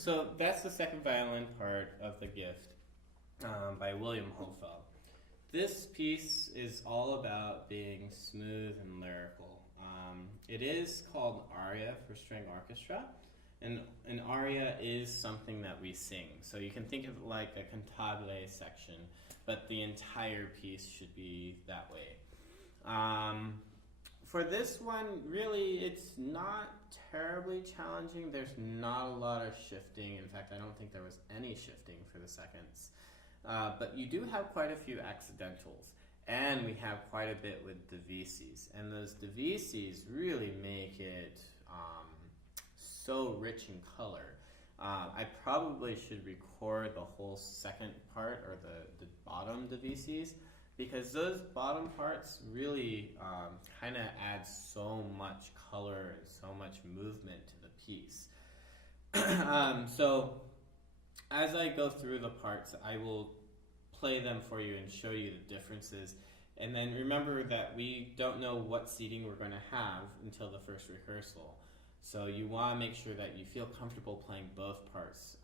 So that's the second violin part of the Gift by William Hofeldt. This piece is all about being smooth and lyrical. It is called aria for string orchestra, and an aria is something that we sing. So you can think of it like a cantabile section, but the entire piece should be that way. For this one, really, it's not terribly challenging. There's not a lot of shifting. In fact, I don't think there was any shifting for the seconds. But you do have quite a few accidentals, and we have quite a bit with divisis. And those divisis really make it so rich in color. I probably should record the whole second part, or the bottom divisis, because those bottom parts really kind of add so much color and so much movement to the piece. So as I go through the parts, I will play them for you and show you the differences. And then remember that we don't know what seating we're going to have until the first rehearsal. So you want to make sure that you feel comfortable playing both parts.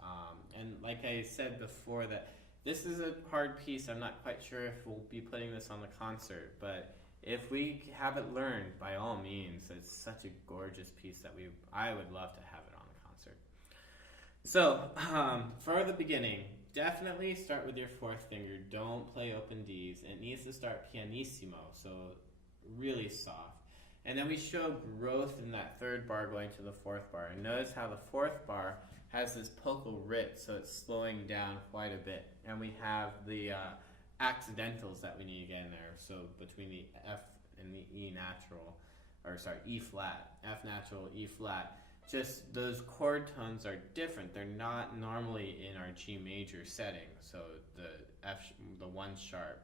And like I said before, that this is a hard piece. I'm not quite sure if we'll be putting this on the concert, but if we have it learned, by all means. It's such a gorgeous piece that I would love to have it on the concert. So for the beginning, definitely start with your fourth finger. Don't play open Ds. It needs to start pianissimo, so really soft. And then we show growth in that third bar going to the fourth bar. And notice how the fourth bar has this poco rit, so it's slowing down quite a bit. And we have the accidentals that we need to get in there. So between the F and the E natural, or sorry, E flat, F natural, E flat. Just those chord tones are different. They're not normally in our G major setting. So the 1 sharp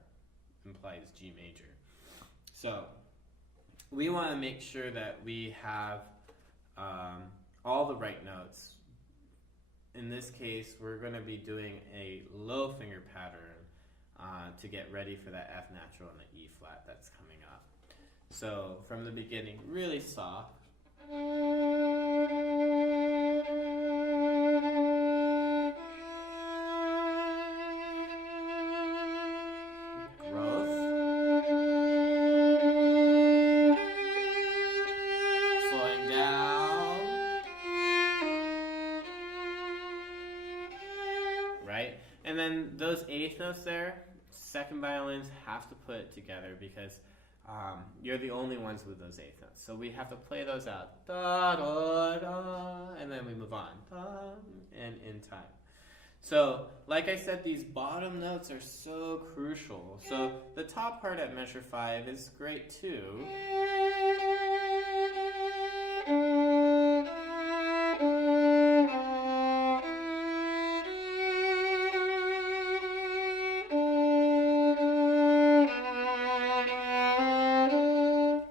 implies G major. So we want to make sure that we have all the right notes. In this case, we're going to be doing a low finger pattern to get ready for that F natural and the E flat that's coming up. So from the beginning, really soft. Growth. Slowing down. Right? And then those eighth notes there, second violins have to put it together because you're the only ones with those eighth notes. So we have to play those out. Da, da, da, and then we move on. Da, and in time. So, like I said, these bottom notes are so crucial. So the top part at measure 5 is great too.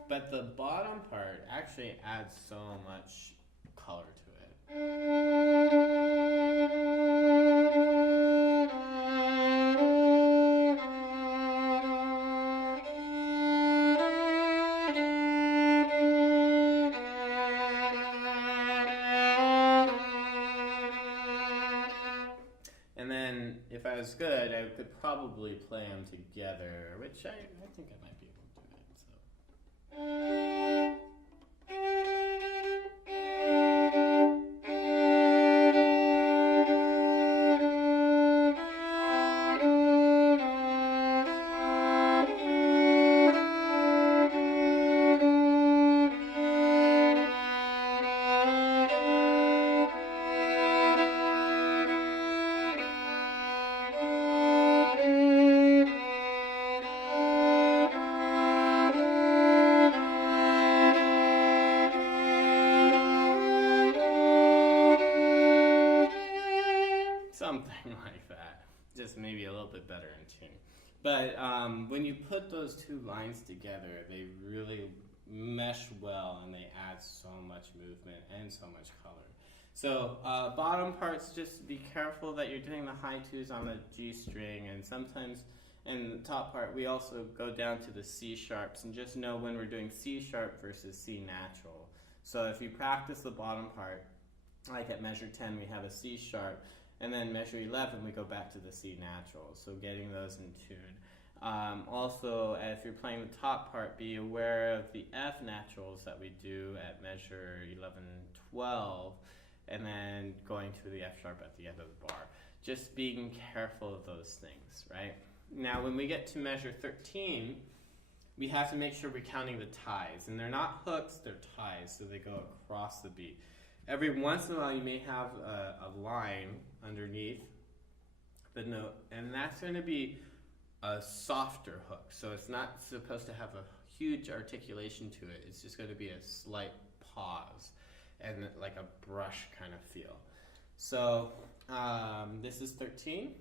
But the bottom part actually adds so much color to it. And then, if I was good, I could probably play them together, which I think I might be able to do it. So. Something like that, just maybe a little bit better in tune. But when you put those two lines together, they really mesh well and they add so much movement and so much color. So bottom parts, just be careful that you're doing the high twos on the G string, and sometimes in the top part we also go down to the C sharps, and just know when we're doing C sharp versus C natural. So if you practice the bottom part, like at measure 10 we have a C sharp, and then measure 11 we go back to the C natural, so getting those in tune. Also, if you're playing the top part, be aware of the F naturals that we do at measure 11, 12, and then going to the F sharp at the end of the bar. Just being careful of those things, right? Now, when we get to measure 13, we have to make sure we're counting the ties, and they're not hooks, they're ties, so they go across the beat. Every once in a while you may have a line underneath the note, and that's going to be a softer hook, so it's not supposed to have a huge articulation to it. It's just going to be a slight pause and like a brush kind of feel. So this is 13.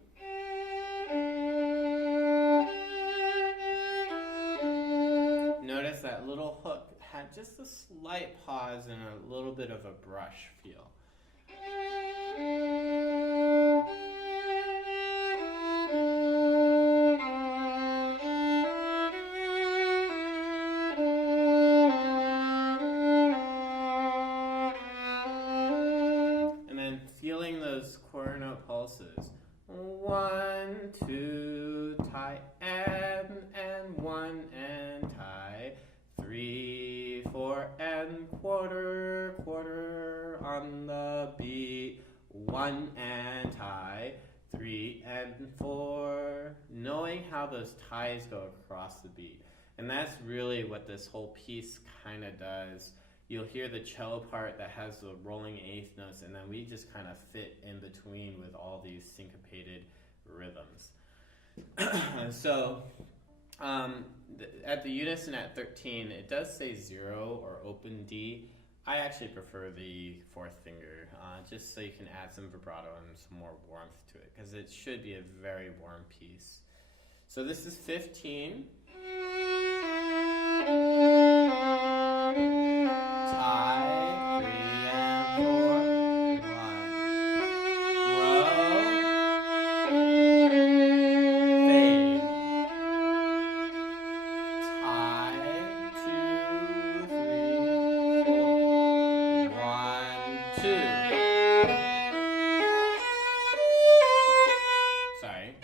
Notice that little hook had just a slight pause and a little bit of a brush feel. And then feeling those quarter note pulses. 1, 2, tie, and 1, and tie. 3, 4, and quarter, quarter on the beat. 1 and tie, 3 and 4. Knowing how those ties go across the beat. And that's really what this whole piece kind of does. You'll hear the cello part that has the rolling eighth notes, and then we just kind of fit in between with all these syncopated rhythms. So, at the unison at 13, it does say 0 or open D. I actually prefer the fourth finger, just so you can add some vibrato and some more warmth to it, because it should be a very warm piece. So this is 15. Tie, 3 and 4, 1. Row, fade. Tie, 2, 3, 4, 1, 2. Sorry.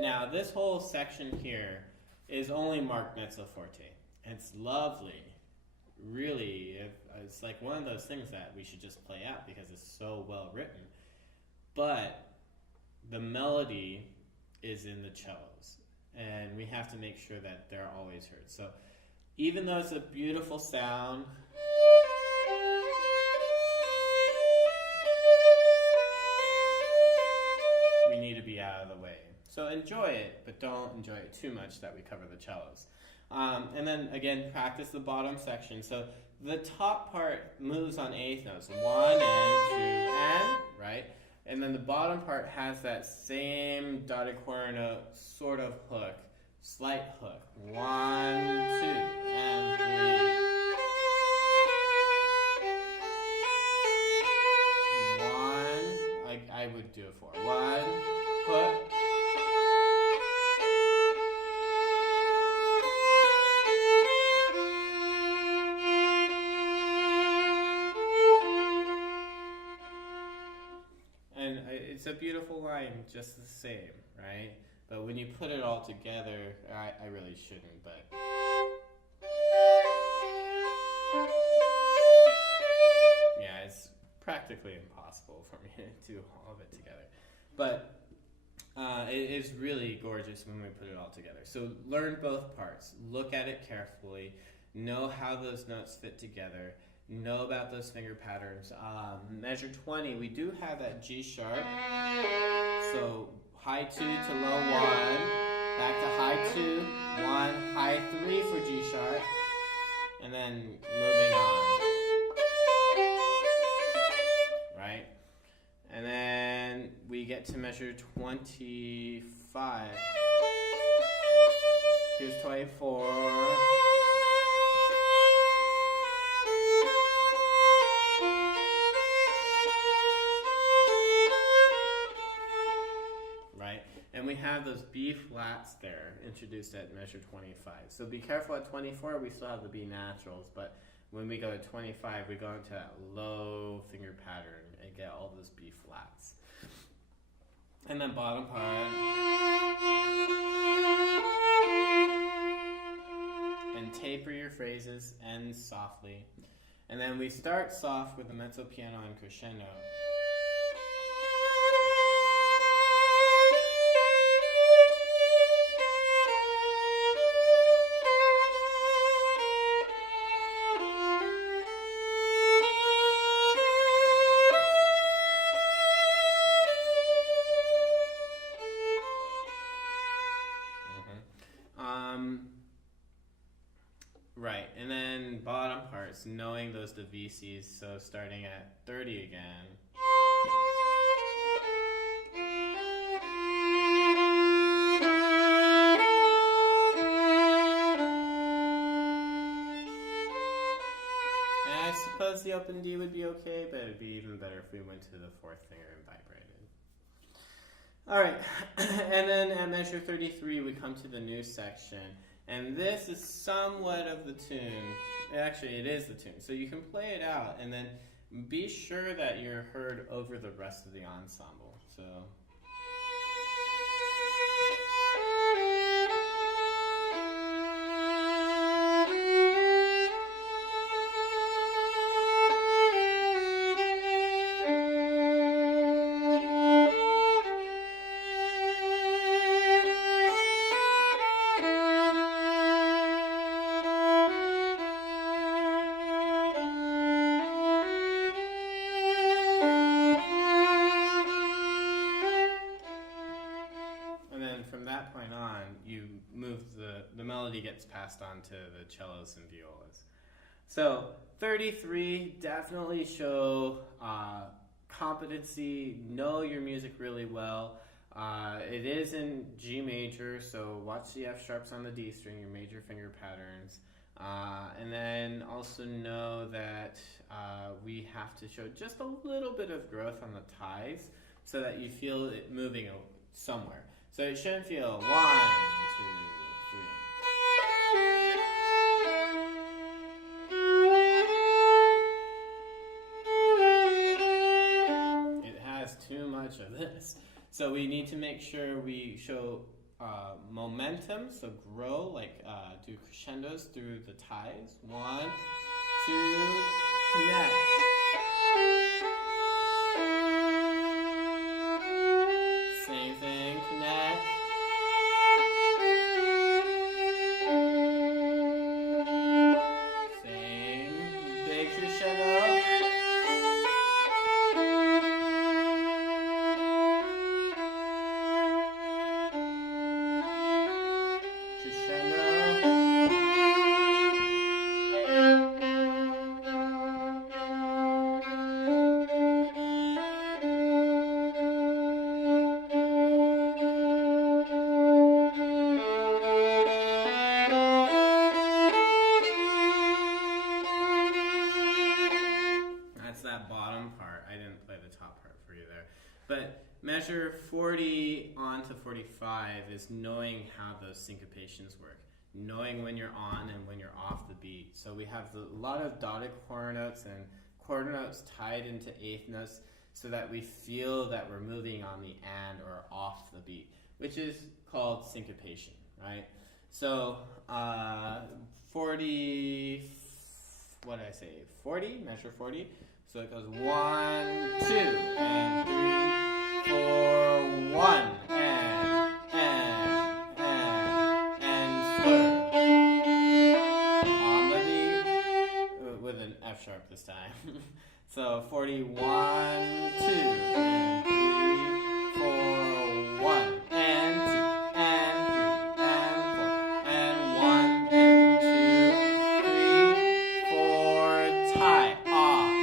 Now, this whole section here is only marked mezzo forte. It's lovely. Really, it's like one of those things that we should just play out because it's so well written. But the melody is in the cellos, and we have to make sure that they're always heard. So even though it's a beautiful sound, we need to be out of the way. So enjoy it, but don't enjoy it too much that we cover the cellos. And then again, practice the bottom section. So the top part moves on eighth notes, 1 and 2 and, right? And then the bottom part has that same dotted quarter note sort of hook, slight hook. 1, 2, and 3. 1, I would do it for 1, hook. It's a beautiful line just the same, right? But when you put it all together, I really shouldn't, but... yeah, it's practically impossible for me to do all of it together. But it is really gorgeous when we put it all together. So learn both parts. Look at it carefully. Know how those notes fit together. Know about those finger patterns. Measure 20, we do have that G sharp. So high 2 to low 1, back to high 2, 1, high 3 for G sharp, and then moving on. Right? And then we get to measure 25. Here's 24. And we have those B flats there introduced at measure 25. So be careful at 24, we still have the B naturals, but when we go to 25, we go into that low finger pattern and get all those B flats. And then bottom part. And taper your phrases, end softly. And then we start soft with the mezzo piano and crescendo. Right, and then bottom parts, knowing those divisis, so starting at 30 again. And I suppose the open D would be okay, but it would be even better if we went to the fourth finger and vibrated. Alright, and then at measure 33 we come to the new section. And this is somewhat of the tune. Actually, it is the tune. So you can play it out and then be sure that you're heard over the rest of the ensemble. So. Gets passed on to the cellos and violas. So 33, definitely show competency, know your music really well. It is in G major, so watch the F sharps on the D string, your major finger patterns. And then also know that we have to show just a little bit of growth on the ties so that you feel it moving somewhere. So it shouldn't feel 1, 2, 3. Of this. So we need to make sure we show momentum, so grow, like do crescendos through the ties. 1, 2, connect. Same thing, connect. Same, big crescendo. But measure 40 on to 45 is knowing how those syncopations work, knowing when you're on and when you're off the beat. So we have a lot of dotted quarter notes and quarter notes tied into eighth notes so that we feel that we're moving on the and or off the beat, which is called syncopation, right? So 40, what did I say, 40, measure 40. So it goes 1, 2, and 3, 4, 1, and slur. On the beat, with an F sharp this time. So 41, 2, and 3, 4, 1, and 2, and 3, and 4, and 1, and 2, 3, 4, tie, off.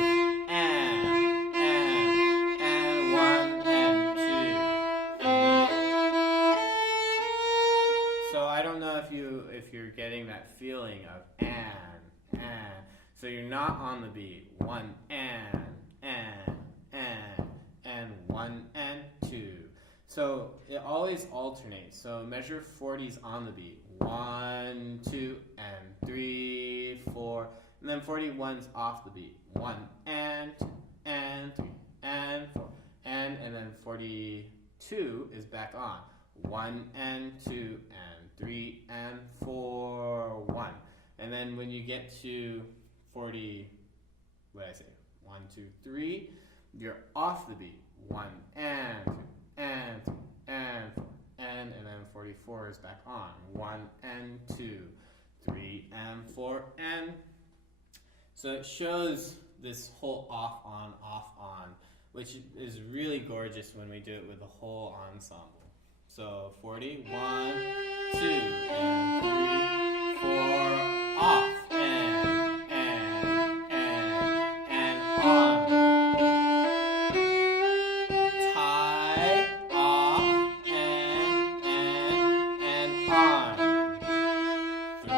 If you're getting that feeling of and. So you're not on the beat. 1 and 1 and 2. So it always alternates. So measure 40s on the beat. 1, 2, and 3, 4. And then 41's off the beat. 1 and 2 and 3 and 4. And then 42 is back on. 1 and 2 and 3 and 4, 1. And then when you get to 40, what did I say? 1, 2, 3, you're off the beat. 1 and 2 and 3 and 4. And then 44 is back on. 1 and 2, 3 and 4 and. So it shows this whole off on, which is really gorgeous when we do it with the whole ensemble. So 40, 1, 2, and 3, 4, off, and on. Tie, off, and on. 3.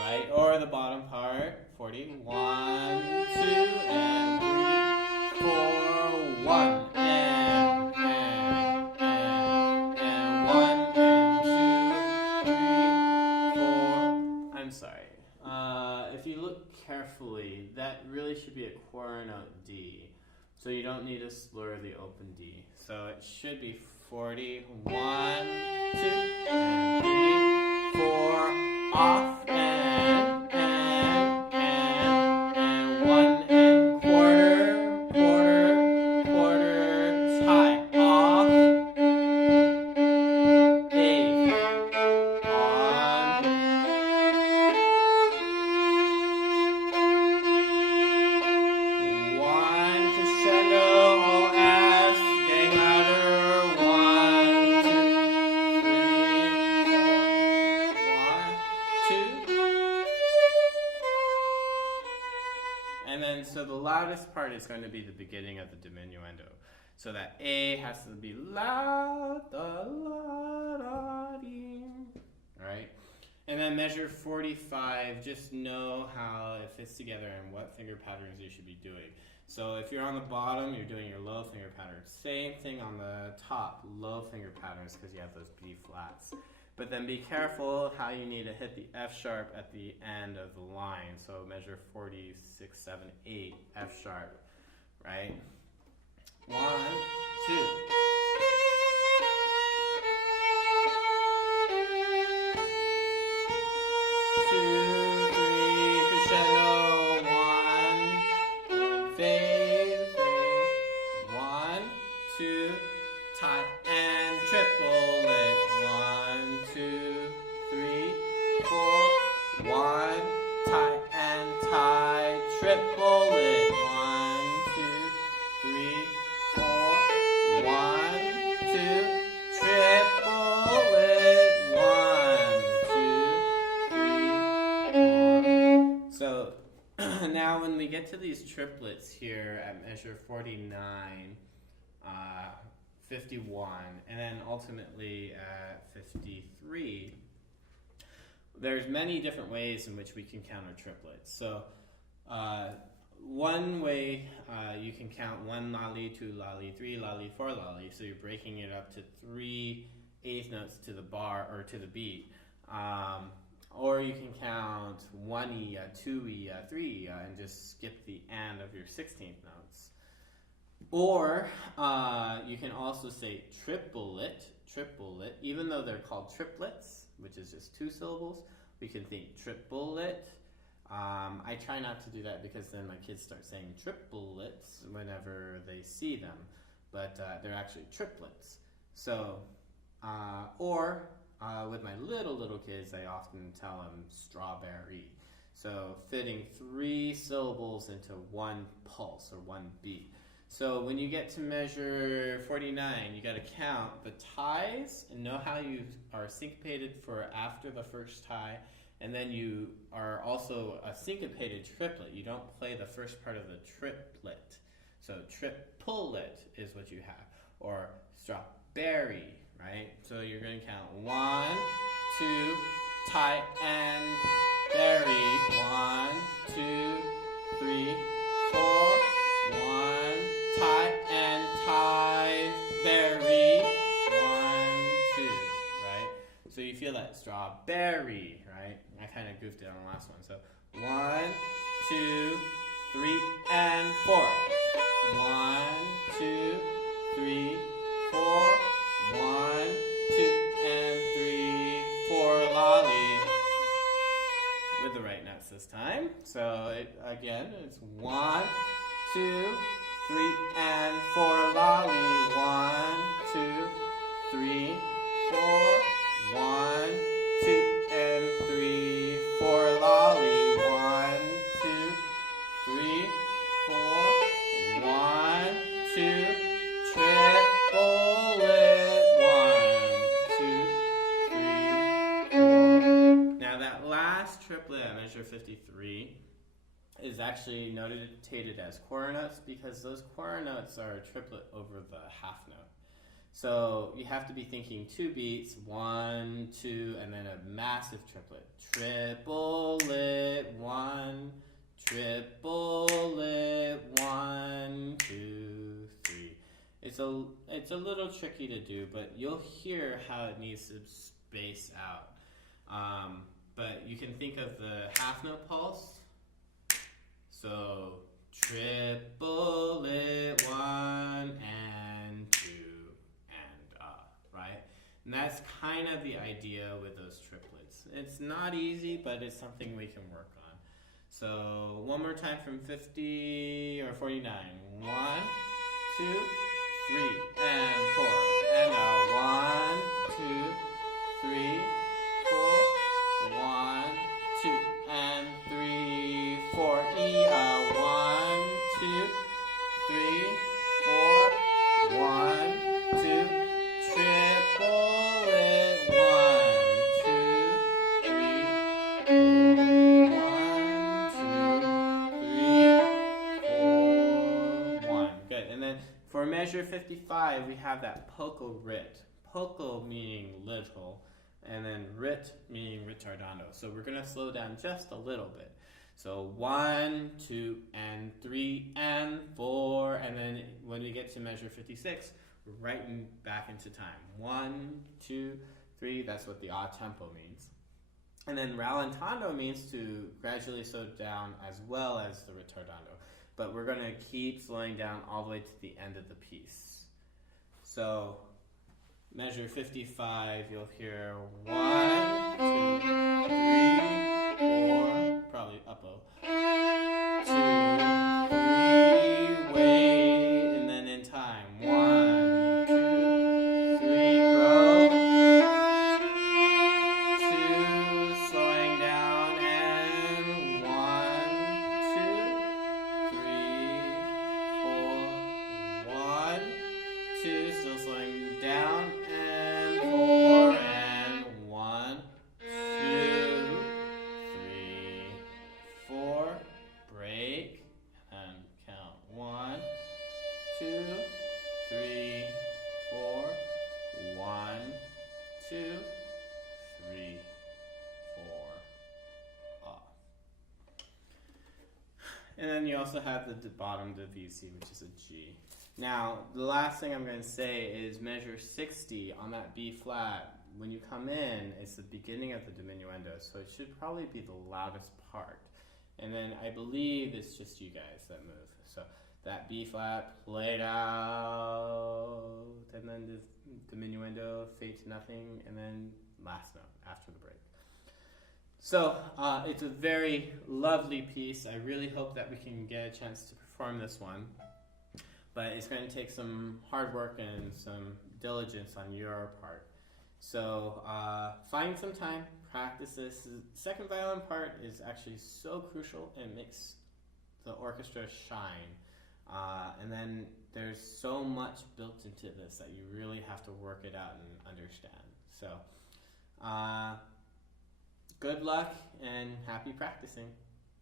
Right, or the bottom part, 40, 1, 2, and 3, 4, 1. If you look carefully, that really should be a quarter note D. So you don't need to slur the open D. So it should be 40, 1, 2, and 3, 4, off, and 1 and quarter, tie, off, 8, on, 1 crescendo, all F's, getting louder, 1, 2, 3, 4, 1, 2. And then, so the loudest part is going to be the beginning of the diminuendo. So that A has to be loud, right? And then measure 45, just know how it fits together and what finger patterns you should be doing. So if you're on the bottom, you're doing your low finger pattern. Same thing on the top, low finger patterns, because you have those B flats. But then be careful how you need to hit the F sharp at the end of the line. So measure 46, 7, 8, F sharp, right? 1, 2. Two, 3, crescendo, 1, fade, 1, 2, tie, and triplet, 1, 2, 3, 4, 1, tie, and tie, triplet, 1, 2, 3, 4, 1, 2, triplet, 1, 2, 3, 4. So now when we get to these triplets here at measure 49, 51, and then ultimately at 53, there's many different ways in which we can counter triplets. So one way you can count 1 lali, 2 lali, 3 lali, 4 lali, so you're breaking it up to 3 eighth notes to the bar or to the beat. Or you can count 1 2 3 and just skip the and of your 16th notes. Or you can also say triplet, even though they're called triplets, which is just 2 syllables, we can think triplet. I try not to do that because then my kids start saying triplets whenever they see them, but they're actually triplets. So, with my little kids, I often tell them strawberry. So fitting 3 syllables into 1 pulse or 1 beat. So when you get to measure 49, you got to count the ties and know how you are syncopated for after the first tie, and then you are also a syncopated triplet. You don't play the first part of the triplet. So triplet is what you have, or strawberry, right? So you're going to count 1, 2, tie and berry, 1, 2, 3, 4, 1, tie and tie. feel that strawberry, right? I kind of goofed it on the last one. So 1, 2, 3, and 4. 1, 2, 3, 4. 1, 2, and 3, 4. Lolly. With the right notes this time. So again, it's 1, 2, 3, and 4. Lolly. 1, 2, 3, 4. 1, 2, and 3, 4. Lolly. 1, 2, 3, 4. 1, 2. Triplet. 1, 2, 3, 4. Now that last triplet at measure 53 is actually notated as quarter notes because those quarter notes are a triplet over the half note. So you have to be thinking 2 beats, 1, 2, and then a massive triplet. Triplet, 1, triplet, 1, 2, 3. It's a little tricky to do, but you'll hear how it needs to space out. But you can think of the half note pulse. So triplet, 1 and 2 and right? And that's kind of the idea with those triplets. It's not easy, but it's something we can work on. So one more time from 50 or 49. 1, 2, 3, and 4. And 1, 2, 3, 4. 1, 2, and 3, 4. 1, 2, 3, 4. 1, 2. Triplet. 1, 2, 3, 4. 1, 2, 3, 4. 1. Good. And then for measure 55, we have that poco rit. Poco meaning little, and then rit meaning ritardando. So we're going to slow down just a little bit. So 1, 2, and 3, and 4, and then when we get to measure 56, we're right back into time. 1, 2, 3, that's what the odd tempo means. And then rallentando means to gradually slow down as well as the ritardando. But we're going to keep slowing down all the way to the end of the piece. So measure 55, you'll hear 1, 2, 3, 4, probably up-o. 2, 3, wait, and then in time. 1, 2, 3, grow. 2, slowing down, and 1, 2, 3, 4, 1, 2, still slowing down, and 4, and 1, 2, 3, 4, break, and count. 1, 2, 3, 4, 1, 2, 3, 4, off. And then you also have the bottom divisi, which is a G. Now, the last thing I'm going to say is measure 60 on that B flat. When you come in, it's the beginning of the diminuendo, so it should probably be the loudest part. And then I believe it's just you guys that move. So that B flat played out, and then the diminuendo, fade to nothing, and then last note after the break. So it's a very lovely piece. I really hope that we can get a chance to perform this one. But it's going to take some hard work and some diligence on your part. So find some time, practice this. The second violin part is actually so crucial and makes the orchestra shine. And then there's so much built into this that you really have to work it out and understand. So good luck and happy practicing.